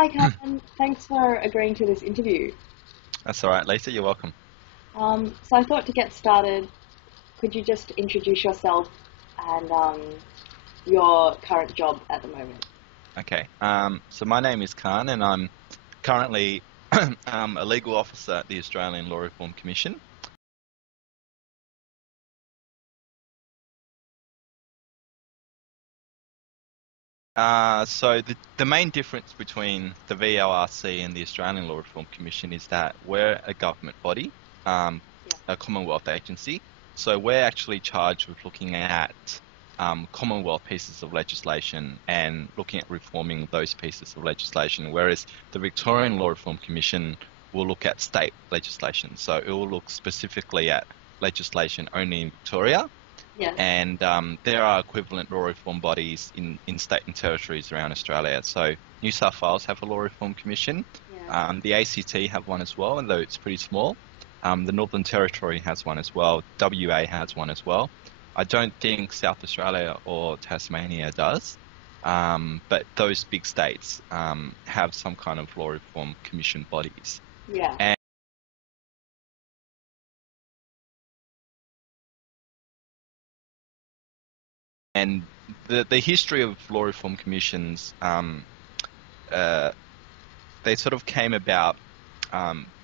Hi, Khanh. Thanks for agreeing to this interview. That's all right, Lisa. You're welcome. So I thought to get started, could you just introduce yourself and your current job at the moment? Okay. So my name is Khan, and I'm currently a legal officer at the Australian Law Reform Commission. So the main difference between the VLRC and the Australian Law Reform Commission is that we're a government body, a Commonwealth agency. So we're actually charged with looking at Commonwealth pieces of legislation and looking at reforming those pieces of legislation, whereas the Victorian Law Reform Commission will look at state legislation. So it will look specifically at legislation only in Victoria. Yes. And there are equivalent law reform bodies in state and territories around Australia. So New South Wales have a law reform commission. Yeah. The ACT have one as well, though it's pretty small. The Northern Territory has one as well. WA has one as well. I don't think South Australia or Tasmania does, but those big states have some kind of law reform commission bodies. Yeah. And the history of law reform commissions, they sort of came about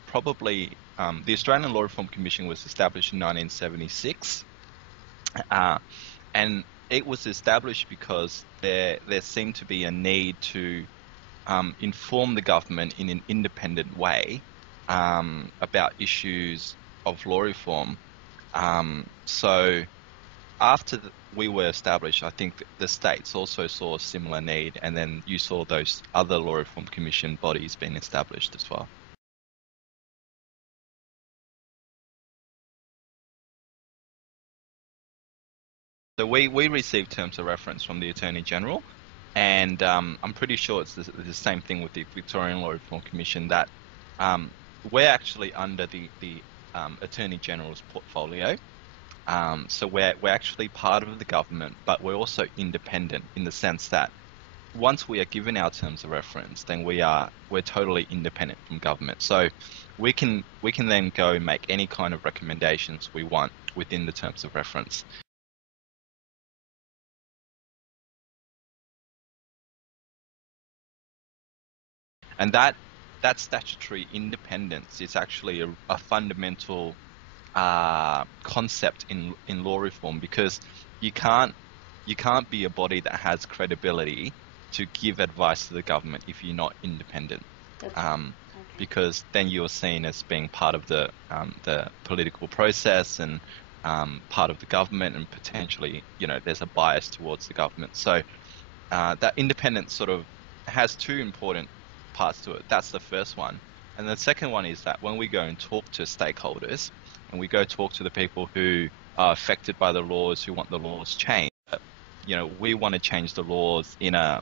probably the Australian Law Reform Commission was established in 1976, and it was established because there seemed to be a need to inform the government in an independent way about issues of law reform. So after we were established, I think the states also saw a similar need, and then you saw those other law reform commission bodies being established as well. So we received terms of reference from the Attorney General, and I'm pretty sure it's the same thing with the Victorian Law Reform Commission, that we're actually under the Attorney General's portfolio. So we're actually part of the government, but we're also independent in the sense that once we are given our terms of reference, then we're totally independent from government. So we can then go and make any kind of recommendations we want within the terms of reference. And that statutory independence is actually a fundamental concept in law reform, because you can't be a body that has credibility to give advice to the government if you're not independent, Okay. because then you're seen as being part of the political process and part of the government, and potentially there's a bias towards the government. So that independence sort of has two important parts to it. That's the first one. And the second one is that when we go and talk to stakeholders, and we go talk to the people who are affected by the laws, who want the laws changed, we want to change the laws in a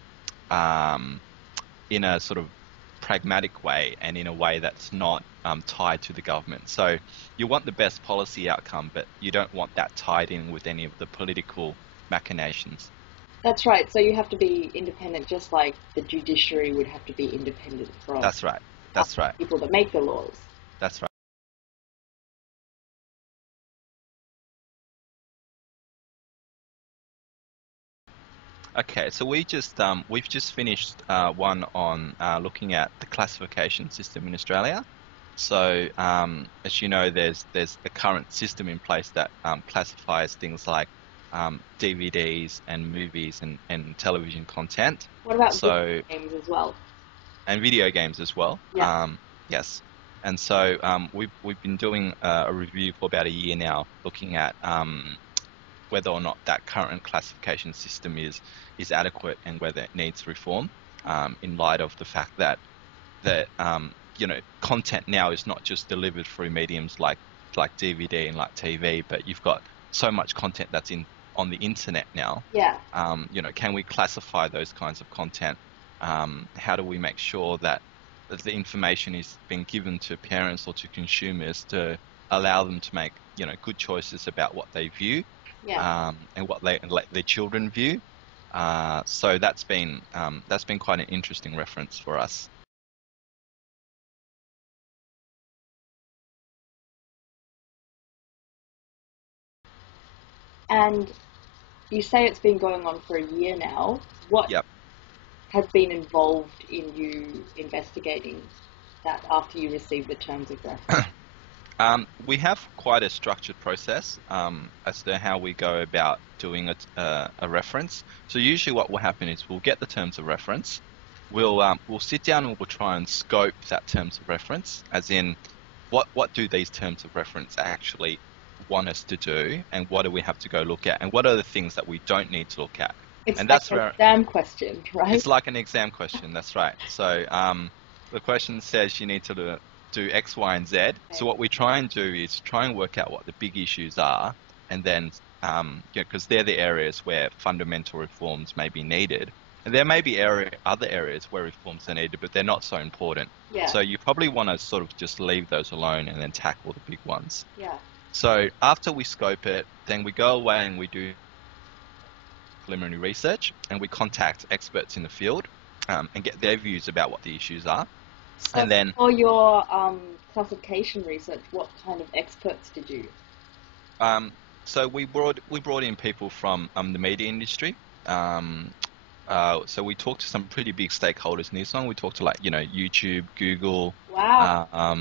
sort of pragmatic way, and in a way that's not tied to the government. So you want the best policy outcome, but you don't want that tied in with any of the political machinations. That's right. So you have to be independent, just like the judiciary would have to be independent from That's right. That's right. people that make the laws. That's right. Okay, so we've just finished one on looking at the classification system in Australia. So as you know, there's a current system in place that classifies things like DVDs and movies and television content. What about So video games as well? and video games as well. Yeah. Yes. And so we've been doing a review for about a year now, looking at whether or not that current classification system is adequate, and whether it needs reform, in light of the fact that content now is not just delivered through mediums like DVD and like TV, but you've got so much content that's on the internet now. Yeah. Can we classify those kinds of content? How do we make sure that the information is being given to parents or to consumers to allow them to make good choices about what they view, and what they let their children view? So that's been quite an interesting reference for us. And you say it's been going on for a year now. What Yep. has been involved in you investigating that after you received the terms of reference? We have quite a structured process as to how we go about doing a reference. So usually what will happen is we'll get the terms of reference. We'll sit down and we'll try and scope that terms of reference, as in what do these terms of reference actually want us to do, and what do we have to go look at, and what are the things that we don't need to look at. It's And like that's an where exam question, right? it's like an exam question. That's right. So the question says you need to do X, Y, and Z. So what we try and do is try and work out what the big issues are, and then because they're the areas where fundamental reforms may be needed. And there may be other areas where reforms are needed, but they're not so important. Yeah. So you probably want to sort of just leave those alone and then tackle the big ones. Yeah. So after we scope it, then we go away and we do preliminary research, and we contact experts in the field and get their views about what the issues are. So And then for your classification research, what kind of experts did you? so we brought in people from the media industry. So we talked to some pretty big stakeholders in this one. We talked to YouTube, Google. Wow.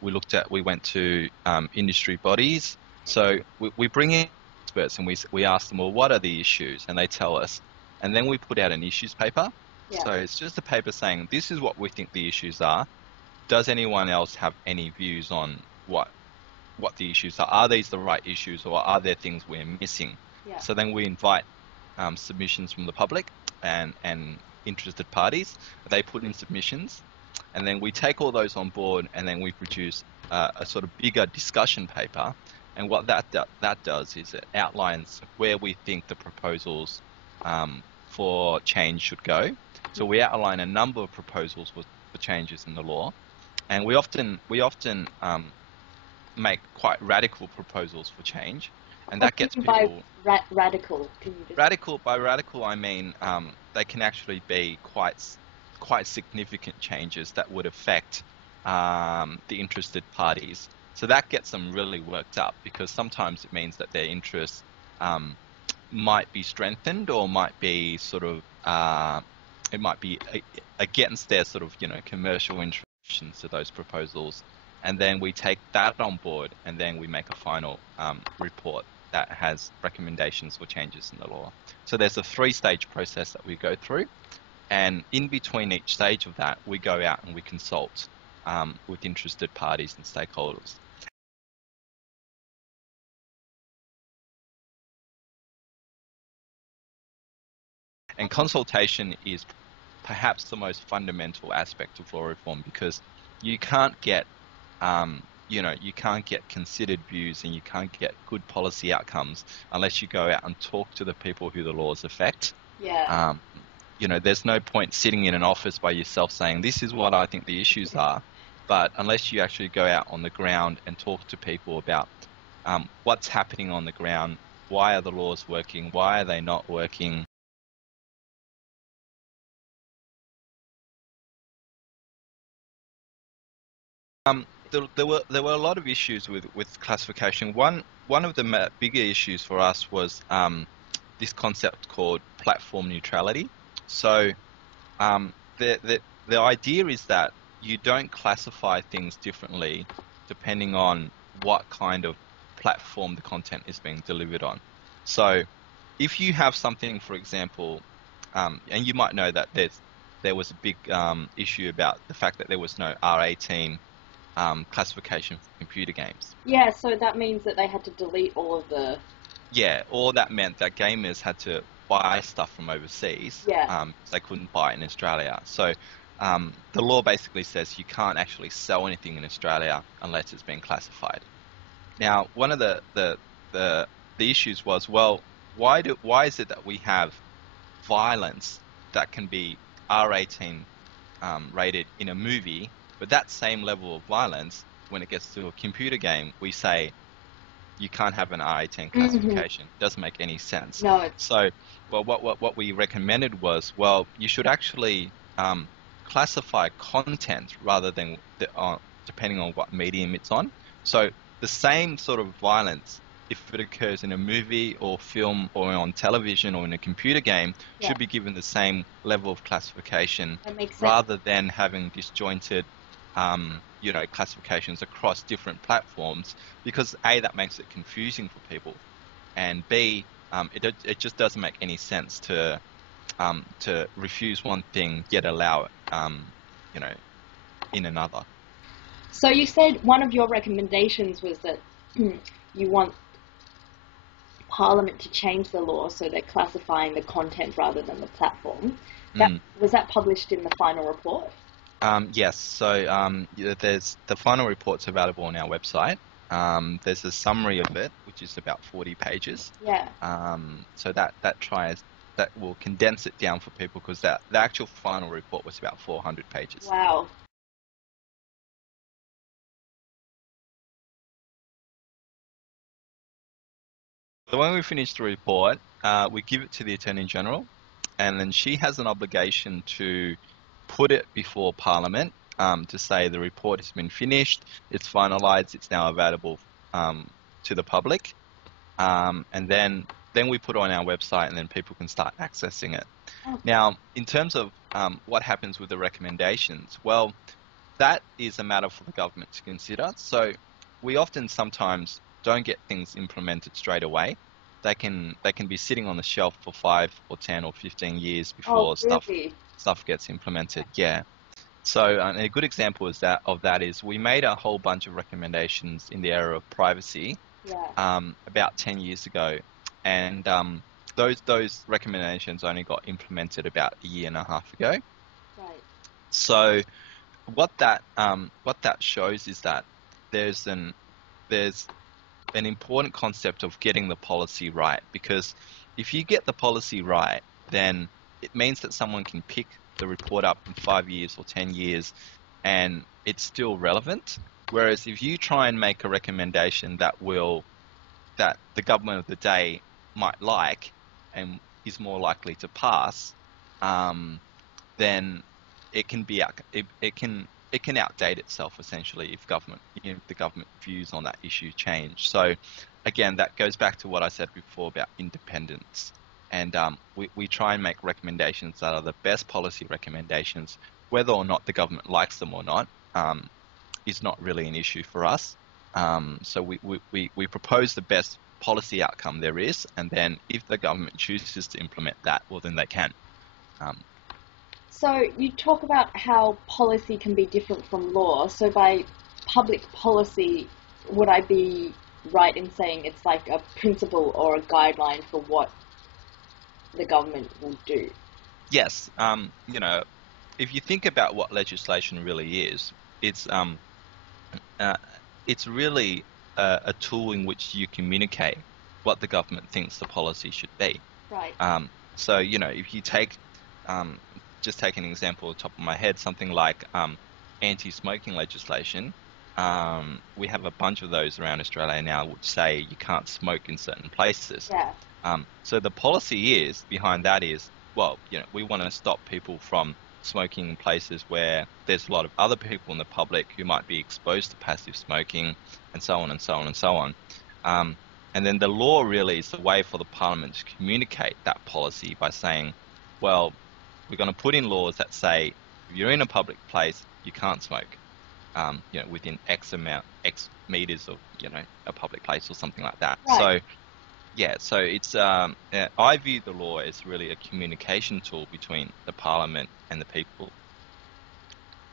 We went to industry bodies. So we bring in experts and we ask them, well, what are the issues? And they tell us. And then we put out an issues paper. Yeah. So it's just a paper saying, this is what we think the issues are. Does anyone else have any views on what the issues are? Are these the right issues, or are there things we're missing? Yeah. So then we invite submissions from the public and interested parties. They put in submissions, and then we take all those on board, and then we produce a sort of bigger discussion paper. And what that does is it outlines where we think the proposals for change should go. So we outline a number of proposals for changes in the law, and we often make quite radical proposals for change, and that gets people. By radical, can you just... By radical, I mean they can actually be quite significant changes that would affect the interested parties. So that gets them really worked up, because sometimes it means that their interests might be strengthened, or might be sort of it might be against their sort of commercial interests to those proposals. And then we take that on board, and then we make a final report that has recommendations for changes in the law. So there's a 3-stage process that we go through, and in between each stage of that, we go out and we consult with interested parties and stakeholders. And consultation is perhaps the most fundamental aspect of law reform, because you can't get you can't get considered views, and you can't get good policy outcomes unless you go out and talk to the people who the laws affect. Yeah. There's no point sitting in an office by yourself saying, this is what I think the issues are. But unless you actually go out on the ground and talk to people about what's happening on the ground, why are the laws working, why are they not working, there were a lot of issues with classification. One of the bigger issues for us was this concept called platform neutrality. So the idea is that you don't classify things differently depending on what kind of platform the content is being delivered on. So if you have something, for example, and you might know that there was a big issue about the fact that there was no R18 classification for computer games. Yeah, so that means that they had to delete all of the... Yeah, or that meant that gamers had to buy stuff from overseas. Yeah. They couldn't buy it in Australia. So the law basically says you can't actually sell anything in Australia unless it's been classified. Now, one of the issues was, well, why is it that we have violence that can be R18 rated in a movie, but that same level of violence, when it gets to a computer game, we say you can't have an R18 classification? Mm-hmm. It doesn't make any sense. No. So, well, what we recommended was, well, you should actually classify content rather than depending on what medium it's on. So the same sort of violence if it occurs in a movie or film or on television or in a computer game, should be given the same level of classification That makes sense. rather than having disjointed, classifications across different platforms, because A, that makes it confusing for people, and B, it just doesn't make any sense to refuse one thing yet allow it, in another. So you said one of your recommendations was that you want Parliament to change the law so they're classifying the content rather than the platform. Was that published in the final report? Yes. So there's the final report's available on our website. There's a summary of it, which is about 40 pages. Yeah. So that will condense it down for people, because the actual final report was about 400 pages. Wow. So when we finish the report, we give it to the Attorney General, and then she has an obligation to put it before Parliament, to say the report has been finished, it's finalised, it's now available to the public, and then we put it on our website, and then people can start accessing it. Okay. Now, in terms of what happens with the recommendations, well, that is a matter for the government to consider. So we often sometimes don't get things implemented straight away. They can be sitting on the shelf for 5 or 10 or 15 years before stuff gets implemented. Yeah. So a good example of that is we made a whole bunch of recommendations in the area of privacy about 10 years ago, and those recommendations only got implemented about a year and a half ago. Right. So what that shows is that there's an important concept of getting the policy right, because if you get the policy right, then it means that someone can pick the report up in 5 years or 10 years and it's still relevant. Whereas if you try and make a recommendation that the government of the day might like and is more likely to pass, then it can outdate itself essentially if the government views on that issue change. So again, that goes back to what I said before about independence, and we try and make recommendations that are the best policy recommendations. Whether or not the government likes them or not is not really an issue for us. So we propose the best policy outcome there is, and then if the government chooses to implement that, well, then they can. So you talk about how policy can be different from law. So by public policy, would I be right in saying it's like a principle or a guideline for what the government will do? Yes. If you think about what legislation really is, it's really a tool in which you communicate what the government thinks the policy should be. Right. So if you take just take an example off the top of my head, something like anti-smoking legislation. We have a bunch of those around Australia now which say you can't smoke in certain places. Yeah. So the policy behind that is, well, we want to stop people from smoking in places where there's a lot of other people in the public who might be exposed to passive smoking, and so on and so on and so on. And then the law really is the way for the Parliament to communicate that policy by saying, well, we're going to put in laws that say if you're in a public place, you can't smoke, within X meters of, a public place or something like that. Right. So it's I view the law as really a communication tool between the Parliament and the people.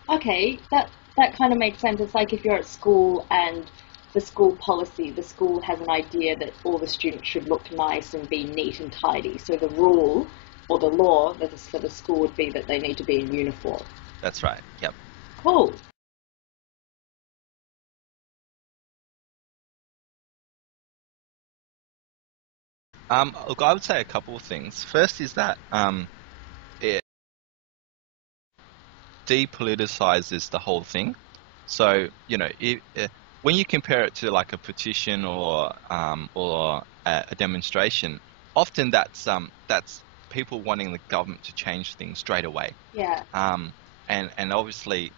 Okay, that kind of makes sense. It's like if you're at school and the school has an idea that all the students should look nice and be neat and tidy. So the rule or the law that is for the school would be that they need to be in uniform. That's right. Yep. Cool. Look, I would say a couple of things. First is that it depoliticizes the whole thing. So when you compare it to like a petition or a demonstration, often that's people wanting the government to change things straight away. Yeah. And obviously,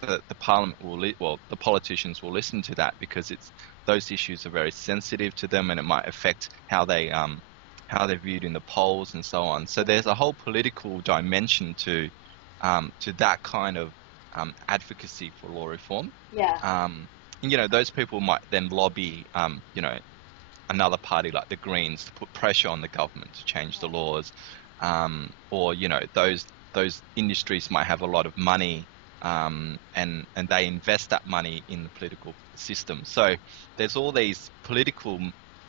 the Parliament will the politicians will listen to that because those issues are very sensitive to them, and it might affect how they're viewed in the polls and so on. So there's a whole political dimension to that kind of advocacy for law reform. Yeah. Those people might then lobby, another party like the Greens to put pressure on the government to change the laws, or those industries might have a lot of money, and they invest that money in the political system. So there's all these political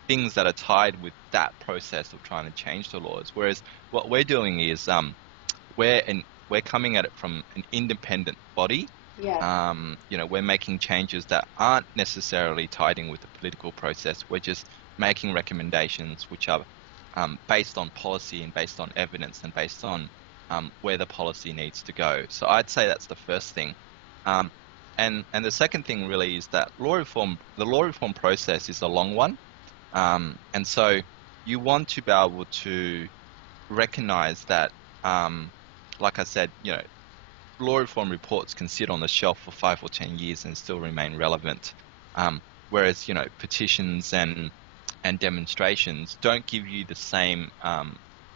things that are tied with that process of trying to change the laws. Whereas what we're doing is we're coming at it from an independent body. Yeah. We're making changes that aren't necessarily tied in with the political process. We're just making recommendations which are based on policy and based on evidence and based on where the policy needs to go. So I'd say that's the first thing. And the second thing really is that the law reform process is a long one. And so you want to be able to recognize that, like I said, law reform reports can sit on the shelf for 5 or 10 years and still remain relevant. Whereas, petitions and demonstrations don't give you the same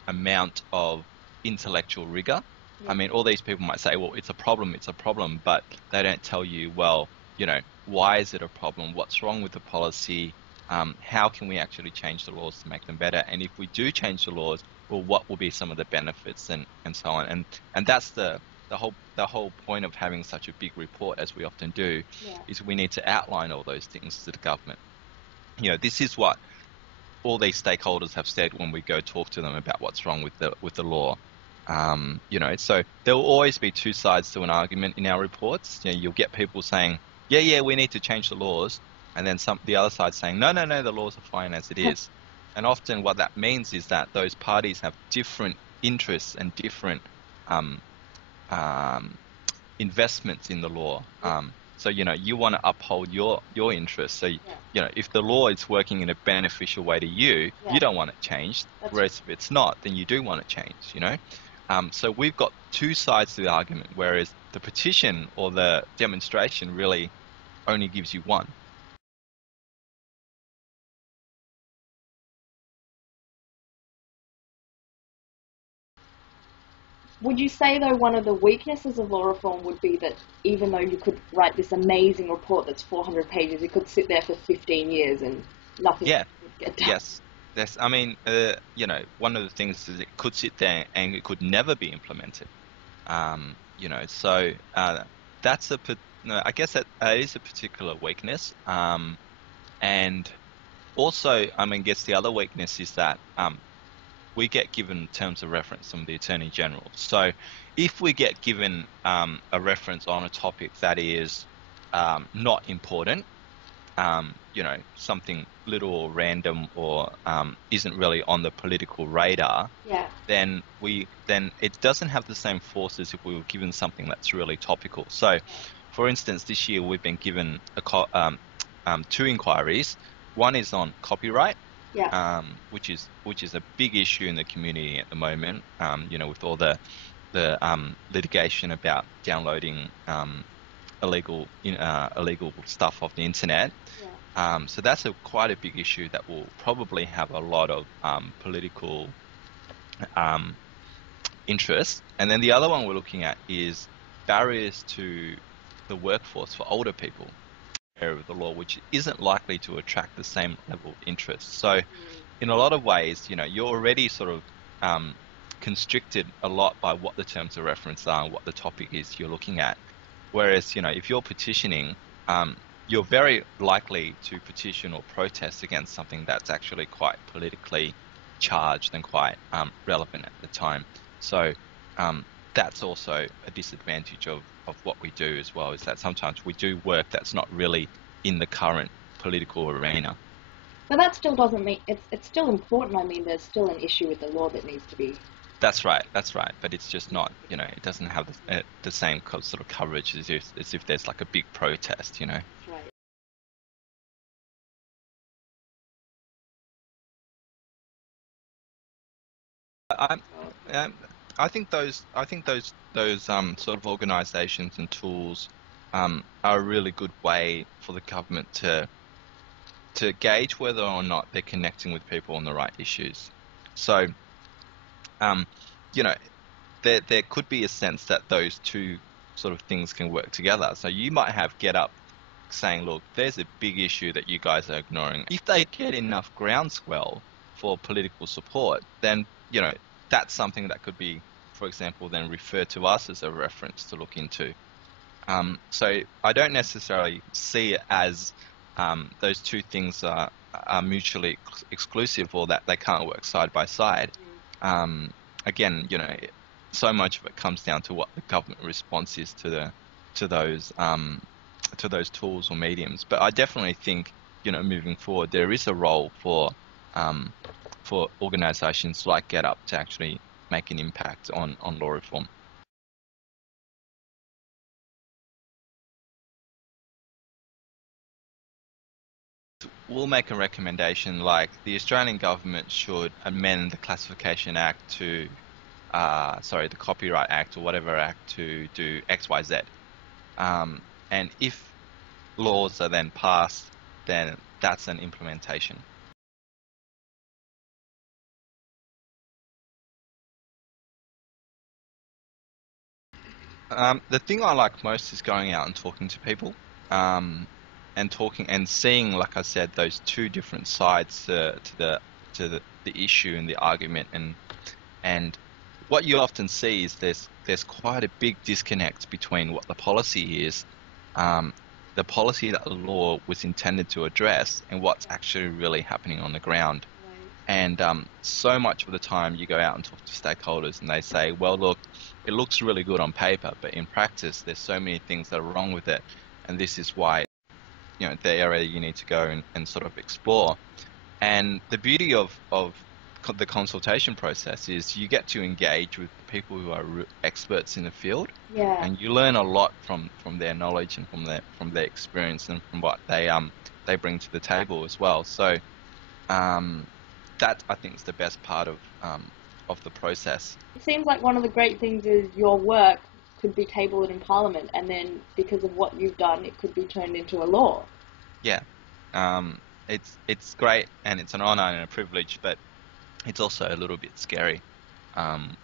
amount of intellectual rigor. Yeah. I mean, all these people might say, well, it's a problem, but they don't tell you, well, why is it a problem? What's wrong with the policy? How can we actually change the laws to make them better? And if we do change the laws, well, what will be some of the benefits and so on? And that's the whole point of having such a big report, as we often do, is we need to outline all those things to the government. This is what all these stakeholders have said when we go talk to them about what's wrong with the law. So there will always be two sides to an argument in our reports. You'll get people saying, yeah, we need to change the laws, and then the other side saying, no, the laws are fine as it is. And often what that means is that those parties have different interests and different investments in the law. So, you want to uphold your interests. So, if the law is working in a beneficial way to you, you don't want it changed. Whereas if it's not, then you do want it changed, So we've got two sides to the argument, whereas the petition or the demonstration really only gives you one. Would you say, though, one of the weaknesses of law reform would be that even though you could write this amazing report that's 400 pages, it could sit there for 15 years and nothing would get done? Yes. I mean, one of the things is it could sit there and it could never be implemented. So that's I guess that is a particular weakness. And also, I mean, guess the other weakness is that we get given terms of reference from the Attorney General. So if we get given a reference on a topic that is not important, something little or random or isn't really on the political radar, then it doesn't have the same force as if we were given something that's really topical. So, for instance, this year we've been given two inquiries. One is on copyright, which is a big issue in the community at the moment. With all the litigation about downloading illegal stuff off the internet. So that's quite a big issue that will probably have a lot of political interest. And then the other one we're looking at is barriers to the workforce for older people area of the law, which isn't likely to attract the same level of interest. So in a lot of ways, you're already sort of constricted a lot by what the terms of reference are and what the topic is you're looking at. Whereas, if you're petitioning, you're very likely to petition or protest against something that's actually quite politically charged and quite relevant at the time. So that's also a disadvantage of what we do as well, is that sometimes we do work that's not really in the current political arena. But that still doesn't mean it's still important. I mean, there's still an issue with the law that needs to be. That's right. But it's just not, it doesn't have the same sort of coverage as if there's like a big protest, That's right. I think those sort of organisations and tools are a really good way for the government to gauge whether or not they're connecting with people on the right issues. So, you know, there could be a sense that those two sort of things can work together. So you might have Get Up saying, look, there's a big issue that you guys are ignoring. If they get enough groundswell for political support, then, that's something that could be, for example, then referred to us as a reference to look into. So I don't necessarily see it as those two things are mutually exclusive, or that they can't work side by side. Again, so much of it comes down to what the government response is to those tools or mediums. But I definitely think, moving forward, there is a role for organisations like Get Up to actually make an impact on law reform. We'll make a recommendation like the Australian government should amend the Classification Act to, the Copyright Act or whatever act to do X, Y, Z. And if laws are then passed, then that's an implementation. The thing I like most is going out and talking to people, and talking and seeing, like I said, those two different sides to the issue and the argument, and what you often see is there's quite a big disconnect between what the policy is, the policy that the law was intended to address, and what's actually really happening on the ground. And so much of the time you go out and talk to stakeholders and they say, well, look, it looks really good on paper, but in practice there's so many things that are wrong with it, and this is why, the area you need to go and sort of explore. And the beauty of the consultation process is you get to engage with people who are experts in the field, and you learn a lot from their knowledge and from their experience and from what they bring to the table as well. So that, I think, is the best part of the process. It seems like one of the great things is your work could be tabled in Parliament, and then because of what you've done, it could be turned into a law. Yeah, it's great, and it's an honour and a privilege, but it's also a little bit scary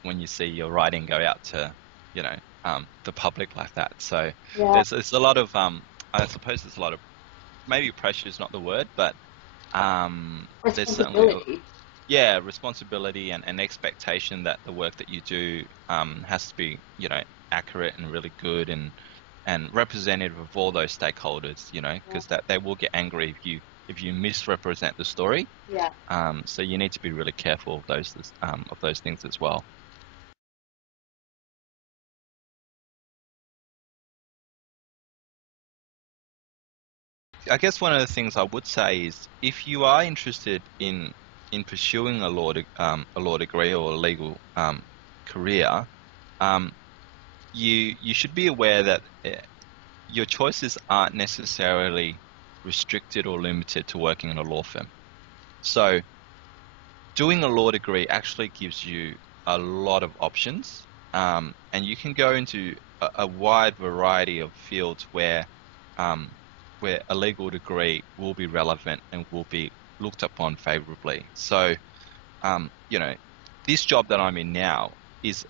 when you see your writing go out to, the public like that. So there's a lot of, I suppose there's a lot of, maybe pressure is not the word, but there's certainly responsibility and expectation that the work that you do has to be, accurate and really good and representative of all those stakeholders, because that they will get angry if you misrepresent the story. So you need to be really careful of those things as well. I guess one of the things I would say is, if you are interested in pursuing a law degree or a legal career, you should be aware that your choices aren't necessarily restricted or limited to working in a law firm. So doing a law degree actually gives you a lot of options, and you can go into a wide variety of fields where a legal degree will be relevant and will be looked upon favorably. So, this job that I'm in now is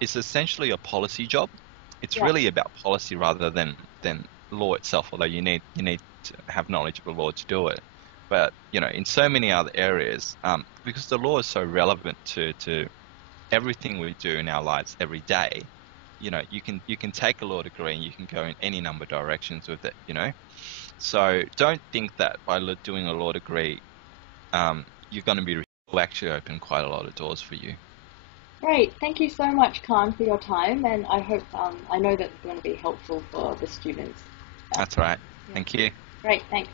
essentially a policy job. It's really about policy rather than law itself, although you need to have knowledge of the law to do it. But, in so many other areas, because the law is so relevant to everything we do in our lives every day, you can take a law degree and you can go in any number of directions with it, So don't think that by doing a law degree, you're going to will actually open quite a lot of doors for you. Great. Thank you so much, Khanh, for your time, and I hope, I know that it's going to be helpful for the students. That's right. Thank you. Great. Thanks.